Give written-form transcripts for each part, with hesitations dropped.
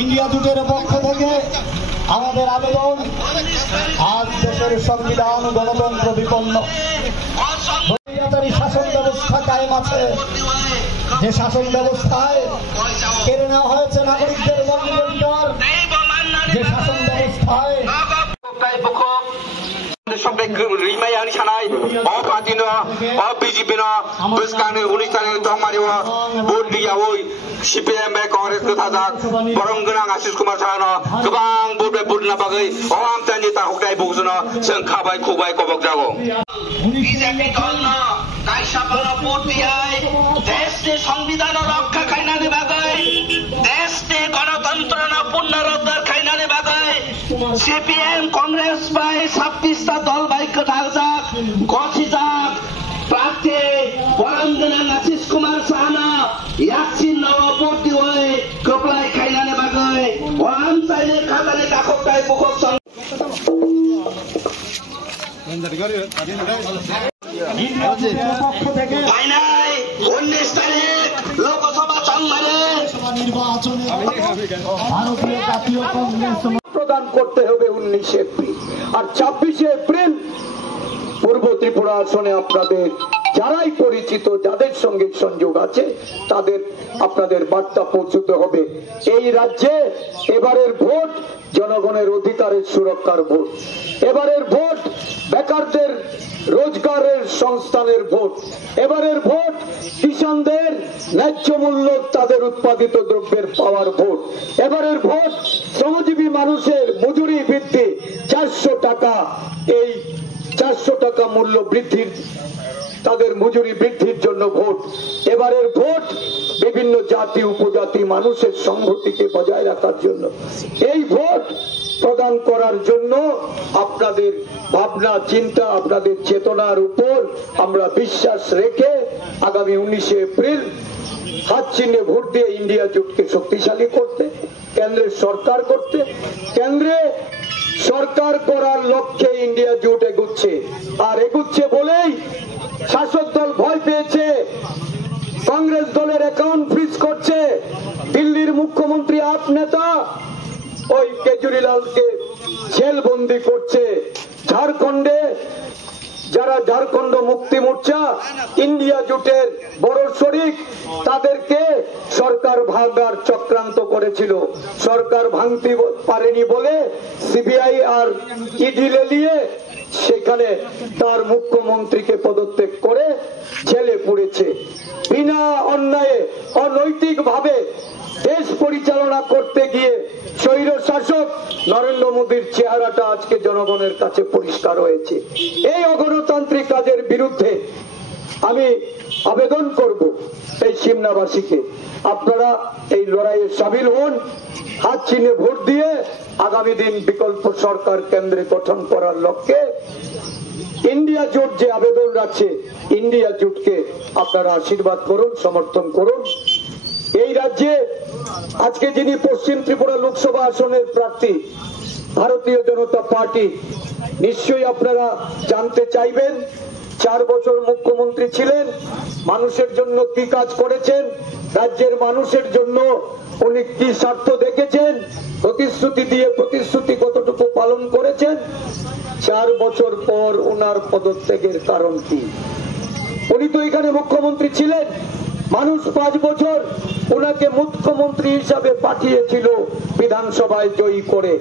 India জোটের পক্ষ থেকে আমাদের আবেদন, আজ দেশের সংবিধান গণতন্ত্র বিপন্ন, স্বৈরাচারী শাসন ব্যবস্থা কায়েম আছে। যে শাসন ব্যবস্থায় কেড়ে নেওয়া হয়েছে নাগরিকদের জন্মাধিকার, যে শাসন ব্যবস্থায় Rimai sanai, all Patino, all BGPino, Buscan, Unistan, Tomario, Budia, CPM, Congress, Kazak, Borongan, Asis Kumasano, Kabang, Buddha Budna Bagay, all Amtanita, Hokai Buzano, Sankabai, Kubai, Kobokago. BJP Golno, Kaishapana Putia, Teste, Songvidano, Kainani Bagay, Teste, Gonatantrana, Punara, Kainani Bagay, CPM, Congress by Sapista Dol by Katazak, Kochizak, Pate, Warangana, Asis Kumar Sana, Yaksin Nawapoti, Koplai Kainani Bagay, one side Katane Kakokai Bukosang. প্রদান করতে হবে 19 April আর 26 April পূর্ব ত্রিপুরা আসনে আপনাদের যারাই পরিচিত, যাদের সঙ্গে সংযোগ আছে, তাদের আপনাদের বার্তা পৌঁছতে হবে। এই রাজ্যে এবারের ভোট জনগণের অধিকারের সুরক্ষার ভোট, এবারের ভোট বেকারদের রোজগারের সংস্থানের ভোট, এবারের ভোট কিষানদের ন্যায্য মূল্য তাদের উৎপাদিত দ্রব্যের পাওয়ার ভোট, এবারের ভোট শ্রমজীবী মানুষের মজুরি বৃদ্ধি 400 টাকা, এই 400 টাকা মূল্য বৃদ্ধির, তাদের মজুরি বৃদ্ধির জন্য ভোট, এবারের ভোট বিভিন্ন জাতি উপজাতি মানুষের সংহতিকে বজায় রাখার জন্য। এই ভোট প্রদান করার জন্য আপনাদের ভাবনা চিন্তা, আপনাদের চেতনার উপর আমরা বিশ্বাস রেখে আগামী 19 এপ্রিল হাত চিহ্নে ভোট দিয়ে ইন্ডিয়া জোটকে শক্তিশালী করতে, কেন্দ্রের সরকার করতে, কেন্দ্রে সরকার করার লক্ষ্যে ইন্ডিয়া জোট এগুচ্ছে। আর এগুচ্ছে বলেই শাসক দল ভয় পেয়েছে, কংগ্রেস দলের অ্যাকাউন্ট ফ্রিজ করছে, দিল্লির মুখ্যমন্ত্রী আপ নেতা ওই কেজরিওয়ালকে জেলবন্দি করছে, ঝাড়খণ্ডে যারা ঝাড়খণ্ড মুক্তি মোর্চা ইন্ডিয়া জোটের বড় শরিক, তাদেরকে সরকার ভাঙার চক্রান্ত করেছিল, সরকার ভাঙতে পারেনি বলে সিবিআই আর ইডি লেলিয়ে সেখানে তার মুখ্যমন্ত্রীকে পদত্যাগ করে জেলে পুড়েছে। বিনা অন্যায়ে অনৈতিক ভাবে দেশ পরিচালনা করতে গিয়ে স্বৈর শাসক নরেন্দ্র মোদীর চেহারাটা আজকে জনগণের কাছে পরিষ্কার হয়েছে। এই অগণতান্ত্রিক কাজের বিরুদ্ধে আমি আবেদন করব এই সিমনাবাসীকে, আপনারা এই লড়াইয়ে সামিল হন, হাত চিহ্নে ভোট দিয়ে আগামী দিন বিকল্প সরকার কেন্দ্রে গঠন করার লক্ষ্যে ইন্ডিয়া জোট যে আবেদন রাখছে, ইন্ডিয়া জোটকে আপনারা আশীর্বাদ করুন, সমর্থন করুন। এই রাজ্যে আজকে যিনি পশ্চিম ত্রিপুরা লোকসভা আসনের প্রার্থী ভারতীয় জনতা পার্টি, নিশ্চয়ই আপনারা জানতে চাইবেন 4 বছর মুখ্যমন্ত্রী ছিলেন, মানুষের জন্য কি কাজ করেছেন, রাজ্যের মানুষের জন্য উনি কি স্বার্থ দেখেছেন, প্রতিশ্রুতি দিয়ে প্রতিশ্রুতি কতটুকু পালন করেছেন। 4 বছর পর ওনার পদত্যাগের কারণ কি? উনি তো এখানে মুখ্যমন্ত্রী ছিলেন, মানুষ 5 বছর ওনাকে মুখ্যমন্ত্রী হিসাবে পাঠিয়েছিল বিধানসভায় জয়ী করে,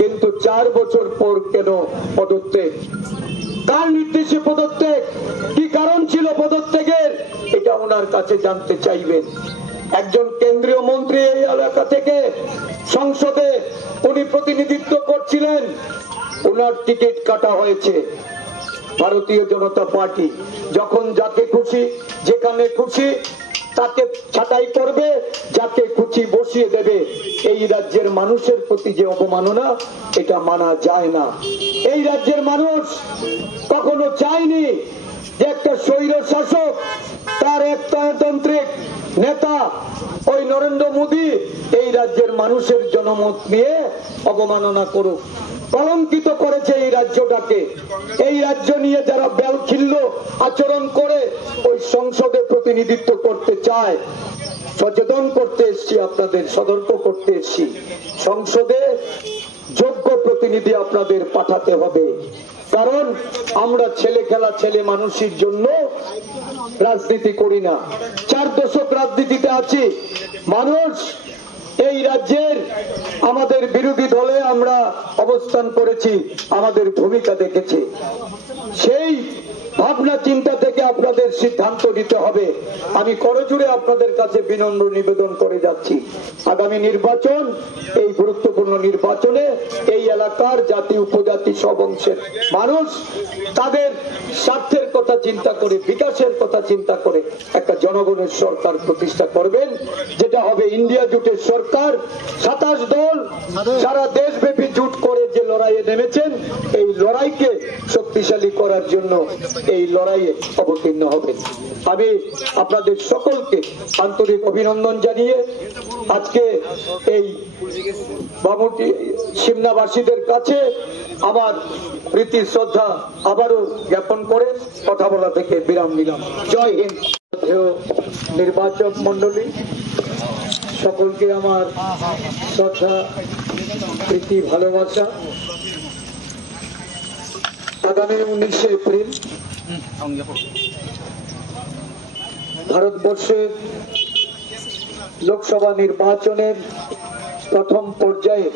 কিন্তু 4 বছর পর কেন পদত্যাগ? কার নির্দেশে পদত্যাগ? কি কারণ ছিল পদত্যাগের? এটা ওনার কাছে জানতে চাইবেন। একজন কেন্দ্রীয় মন্ত্রী এই এলাকা থেকে সংসদে উনি প্রতিনিধিত্ব করছিলেন, ওনার টিকিট কাটা হয়েছে। ভারতীয় জনতা পার্টি যখন যাকে খুশি যেখানে খুশি তাকে ছাঁটাই করবে, যাকে খুশি বসিয়ে দেবে। এই রাজ্যের মানুষের প্রতি যে অবমাননা, এটা মানা যায় না। এই রাজ্যের মানুষ কখনো চায়নি যে একটা স্বৈর শাসক তার একতান্ত্রিক নেতা ওই নরেন্দ্র মোদী এই রাজ্যের মানুষের জনমত নিয়ে অবমাননা করুক। কলঙ্কিত করেছে এই রাজ্যটাকে। এই রাজ্য নিয়ে যারা বেলখিল্য আচরণ করে ওই সংসদে প্রতিনিধিত্ব করতে চায়, সচেতন করতে এসেছি, আপনাদের সতর্ক করতে এসেছি। সংসদে যোগ্য প্রতিনিধি আপনাদের পাঠাতে হবে, কারণ আমরা ছেলে খেলা ছেলে মানুষের জন্য রাজনীতি করি না। 4 দশক রাজনীতিতে আছি। মানুষ এই রাজ্যের আমাদের বিরোধী দলে আমরা অবস্থান করেছি, আমাদের ভূমিকা দেখেছি। সেই ভাবনা চিন্তা থেকে আপনাদের সিদ্ধান্ত নিতে হবে। আমি করজোড়ে আপনাদের কাছে বিনম্র নিবেদন করে যাচ্ছি, আগামী নির্বাচন, এই গুরুত্বপূর্ণ নির্বাচনে এই এলাকার জাতি উপজাতি সব অংশের মানুষ তাদের স্বার্থের কথা চিন্তা করে, বিকাশের কথা চিন্তা করে একটা জনগণের সরকার প্রতিষ্ঠা করবেন, যেটা হবে ইন্ডিয়া জোটের সরকার। 27 দল সারা দেশব্যাপী জোট করে যে লড়াইয়ে নেমেছেন, এই লড়াইকে শক্তিশালী করার জন্য এই লড়াইয়ে অবতীর্ণ হবেন। আমি আপনাদের সকলকে আন্তরিক অভিনন্দন জানিয়ে আজকে এই বামুটি সিমনাবাসীদের কাছে আমার প্রীতি শ্রদ্ধা আবারও জ্ঞাপন করে কথা বলা থেকে বিরাম নিলাম। জয় হিন্দ। নির্বাচক মন্ডলী সকলকে আমার শ্রদ্ধা প্রীতি ভালোবাসা। আগামী 19শে এপ্রিল ভারতবর্ষের লোকসভা নির্বাচনের প্রথম পর্যায়ে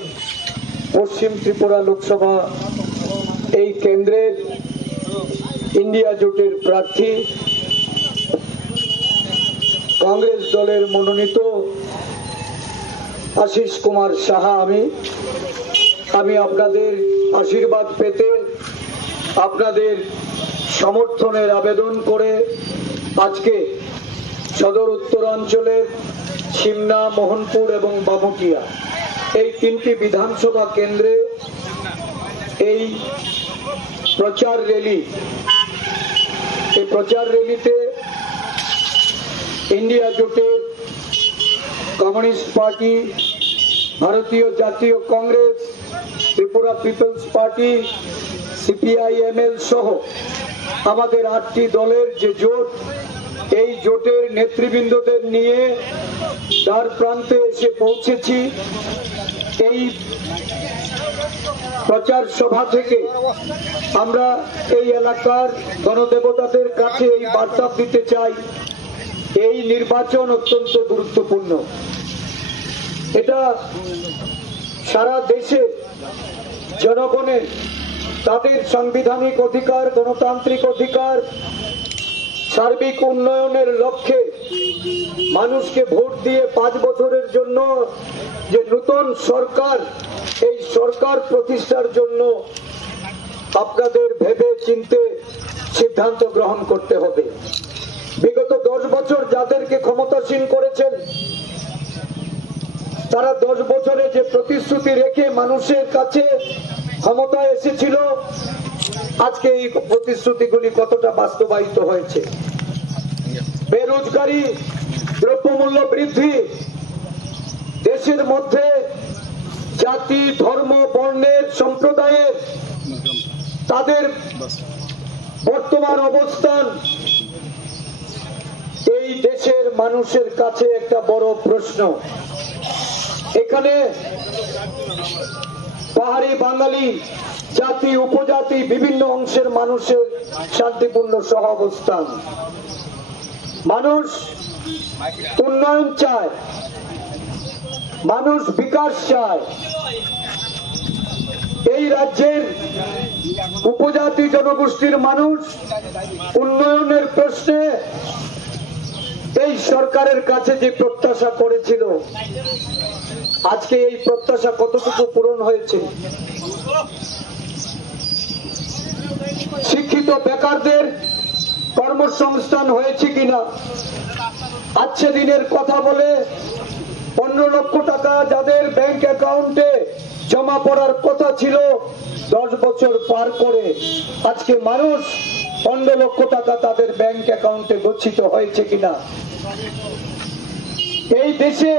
পশ্চিম ত্রিপুরা লোকসভা এই কেন্দ্রের ইন্ডিয়া জোটের প্রার্থী কংগ্রেস দলের মনোনীত আশিস কুমার সাহা আমি আপনাদের আশীর্বাদ পেতে, আপনাদের সমর্থনের আবেদন করে আজকে সদর উত্তরাঞ্চলের সিমনা, মোহনপুর এবং বামুটিয়া এই 3টি বিধানসভা কেন্দ্রে এই প্রচার র্যালিতে ইন্ডিয়া জোটের কমিউনিস্ট পার্টি, ভারতীয় জাতীয় Congress, Tripura people's party, CPI-ML সহ আমাদের 8টি দলের যে জোট, এই জোটের নেতৃবৃন্দদের নিয়ে দ্বার প্রান্তে এসে পৌঁছেছি। এই প্রচার সভা থেকে আমরা এই এলাকার গণদেবতাদের কাছে এই বার্তা দিতে চাই, এই নির্বাচন অত্যন্ত গুরুত্বপূর্ণ। এটা সারা দেশে জনগণের তাদের সাংবিধানিক অধিকার, গণতান্ত্রিক অধিকার, সার্বিক উন্নয়নের লক্ষ্যে মানুষকে ভোট দিয়ে 5 বছরের জন্য যে নতুন সরকার, এই সরকার প্রতিষ্ঠার জন্য আপনাদের ভেবে চিন্তে সিদ্ধান্ত গ্রহণ করতে হবে। বিগত 10 বছর যাদেরকে ক্ষমতাসীন করেছেন, তারা 10 বছরে যে প্রতিশ্রুতি রেখে মানুষের কাছে ক্ষমতায় এসেছিল, আজকে এই প্রতিশ্রুতিগুলি কতটা বাস্তবায়িত হয়েছে? বেরোজগারি, দ্রব্যমূল্য বৃদ্ধি, দেশের মধ্যে জাতি, ধর্ম, বর্ণের, সম্প্রদায়ের তাদের বর্তমান অবস্থান এই দেশের মানুষের কাছে একটা বড় প্রশ্ন। এখানে পাহাড়ি, বাঙালি, জাতি, উপজাতি বিভিন্ন অংশের মানুষের শান্তিপূর্ণ সহাবস্থান। মানুষ উন্নয়ন চায়, মানুষ বিকাশ চায়। এই রাজ্যের উপজাতি জনগোষ্ঠীর মানুষ উন্নয়নের প্রশ্নে এই সরকারের কাছে যে প্রত্যাশা করেছিল, আজকে এই প্রত্যাশা কতটুকু পূরণ হয়েছে? শিক্ষিত বেকারদের কর্মসংস্থান হয়েছে কিনা? আজকে দিনের কথা বলে 15 লক্ষ টাকা যাদের ব্যাংক অ্যাকাউন্টে জমা পড়ার কথা ছিল, 10 বছর পার করে আজকে মানুষ 15 লক্ষ টাকা তাদের ব্যাংক অ্যাকাউন্টে গচ্ছিত হয়েছে কিনা? এই দেশে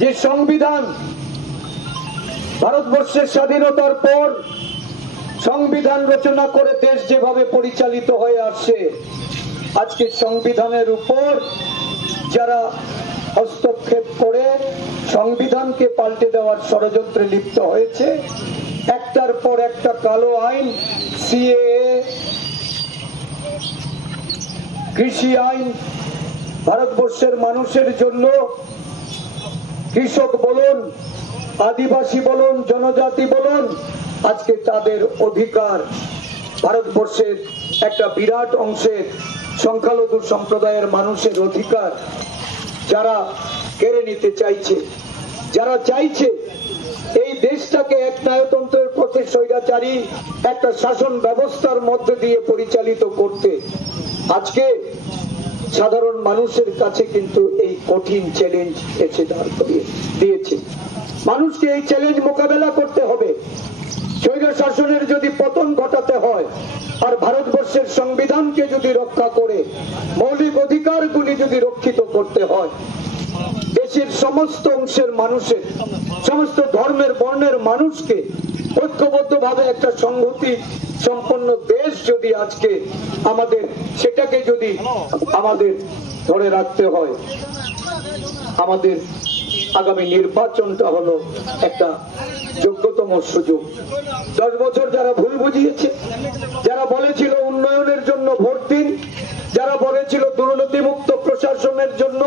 যে সংবিধান, ভারতবর্ষের স্বাধীনতার পর সংবিধান রচনা করে দেশ যেভাবে পরিচালিত হয়ে আসছে, আজকে সংবিধানের উপর যারা হস্তক্ষেপ করে সংবিধানকে পাল্টে দেওয়ার ষড়যন্ত্রে লিপ্ত হয়েছে, একটার পর একটা কালো আইন, সিএএ, কৃষি আইন, ভারতবর্ষের মানুষের জন্য, কৃষক বলুন, আদিবাসী বলুন, জনজাতি বলুন, আজকে তাদের অধিকার, ভারতবর্ষের একটা বিরাট অংশের সংখ্যালঘু সম্প্রদায়ের মানুষের অধিকার যারা কেড়ে নিতে চাইছে, যারা চাইছে এই দেশটাকে এক নায়তন্ত্রের পথে স্বৈরাচারী একটা শাসন ব্যবস্থার মধ্যে দিয়ে পরিচালিত করতে, আজকে সাধারণ মানুষের কাছে কিন্তু এই কঠিন চ্যালেঞ্জ এসে দাঁড় করিয়ে দিয়েছে। মানুষকে এই চ্যালেঞ্জ মোকাবেলা করতে হবে। স্বৈর শাসনের যদি পতন ঘটাতে হয় আর ভারতবর্ষের সংবিধানকে যদি রক্ষা করে মৌলিক অধিকারগুলি যদি রক্ষিত করতে হয়, দেশের সমস্ত অংশের মানুষের, সমস্ত ধর্মের বর্ণের মানুষকে ঐক্যবদ্ধভাবে একটা সংহতি সম্পন্ন দেশ যদি আজকে আমাদের, সেটাকে যদি আমাদের ধরে রাখতে হয়, আমাদের আগামী নির্বাচনটা হলো একটা যোগ্যতম সুযোগ। 10 বছর যারা ভুল বুঝিয়েছে, যারা বলেছিল উন্নয়নের জন্য ভোট দিন, যারা বলেছিল দুর্নীতিমুক্ত প্রশাসনের জন্য,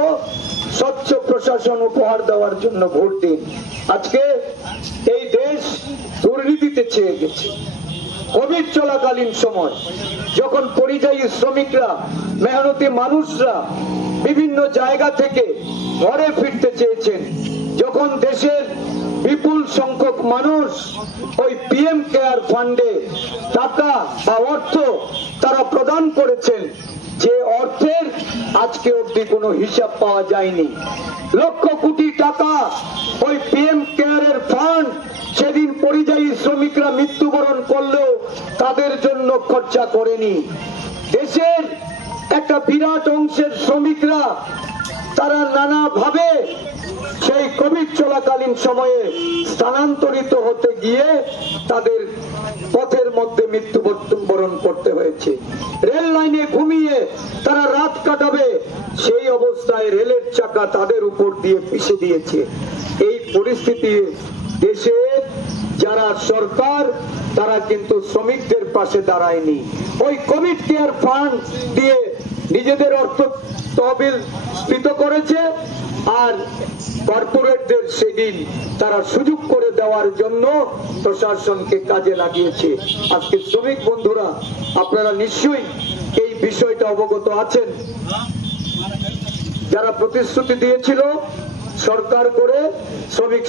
স্বচ্ছ প্রশাসন উপহার দেওয়ার জন্য ভোট দিন, আজকে এই দেশ দুর্নীতিতে ছেয়ে গেছে। কোভিড চলাকালীন সময় যখন পরিযায়ী শ্রমিকরা, মেহনতি মানুষরা বিভিন্ন জায়গা থেকে ঘরে ফিরতে চেয়েছেন, যখন দেশের বিপুল সংখ্যক মানুষ ওই পিএম কেয়ার ফান্ডে টাকা বা অর্থ তারা প্রদান করেছেন, যে অর্থের আজকে অবধি কোনো হিসাব পাওয়া যায়নি। লক্ষ কোটি টাকা ওই পিএম কেয়ারের ফান্ড সেদিন পরিযায়ী শ্রমিকরা মৃত্যুবরণ করলেও তাদের জন্য খরচা করেনি। দেশের একটা বিরাট অংশের শ্রমিকরা তারা নানাভাবে সেই কোভিড চলাকালীন সময়ে স্থানান্তরিত হতে গিয়ে তাদের পথের মধ্যে মৃত্যুবরণ করতে হয়েছে। রেল লাইনে ঘুমিয়ে তারা রাত কাটাবে, সেই অবস্থায় রেলের চাকা তাদের উপর দিয়ে পিষে দিয়েছে। এই পরিস্থিতি দেশে যারা সরকার, তারা কিন্তু শ্রমিকদের পাশে দাঁড়ায়নি। ওই কোভিড কেয়ার ফান্ড দিয়ে নিজেদের অর্থ তহবিল স্ফীত করেছে আর কর্পোরেটদের সেদিন তারা সুযোগ করে দেওয়ার জন্য প্রশাসনকে কাজে লাগিয়েছে। আজকে শ্রমিক বন্ধুরা, আপনারা নিশ্চয়ই এই বিষয়টা অবগত আছেন। যারা প্রতিশ্রুতি দিয়েছিল সরকার করে শ্রমিক